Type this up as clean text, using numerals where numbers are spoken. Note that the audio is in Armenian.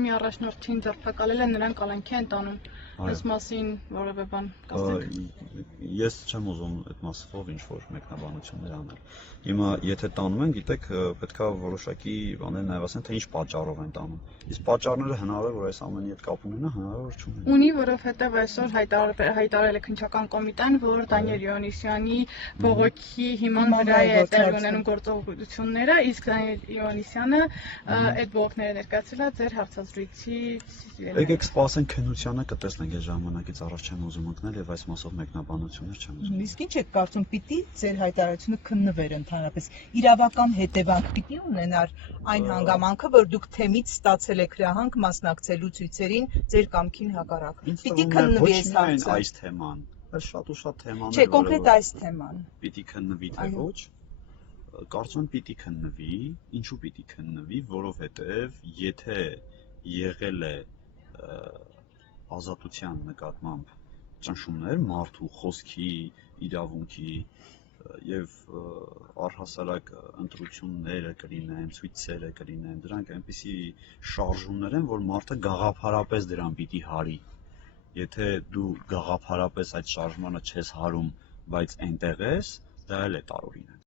Մի առաջնորդին ձերբակալել են, նրան կալանքի են տանում։ Այս մասին որևէ բան կասեք։ Ես չեմ ուզում այդ մասով ինչ-որ մեկնաբանություններ անել։ Հիմա եթե տանում են, գիտեք, պետքա որոշակի բաներ նաև ասեն, թե ինչ պատճառով են տանում։ Իսկ պատճառները հնարավոր է որ այս ամենի հետ կապ ունենա, հնարավոր չունենա։ Ունի, որովհետև այսօր հայտարարել է քննչական կոմիտեն, որ Դանիել Իոնիսյանի բողոքի հիման վրա է տեղի ունենում գործողությունները, իսկ Դանիել Իոնիսյանը այդ բողոքները ներկայացրել է ձեր հարցազրույցի։ Եկեք սպասենք քննությանը, կտեսնենք այդ ժամանակից առաջ չեմ ուզում ընկնել եւ այս մասով մեկնաբանություններ չեմ ուզում։ Իսկ ինչ եք կարծում, պիտի ձեր հայտարարությունը քննվեր ընդհանրապես իրավական հետևանք պիտի ունենար այն հանգամանքը, որ դուք թեմից ստացել եք հրահանգ մասնակցելու ցույցերին ձեր կամքին հակառակ։ Պիտի քննվի այս հարցը։ Այս թեման, բայց շատ ու շատ թեմաներ։ Չէ, կոնկրետ այս թեման։ Պիտի քննվի թե ոչ։ Կարծում եմ պիտի քննվի, ինչու պիտի քննվի, որովհետև եթե եղել է ազատության նկատմամբ ճնշումներ մարդու խոսքի, իրավունքի եւ առհասարակ ընտրությունները կլինեն, ցույցերը կլինեն, դրանք այնպիսի շարժումներ են, որ մարդը գաղափարապես դրան պիտի հարի։ Եթե դու գաղափարապես այդ շարժմանը չես հարում, բայց այնտեղ ես, դա էլ է տարօրինակ։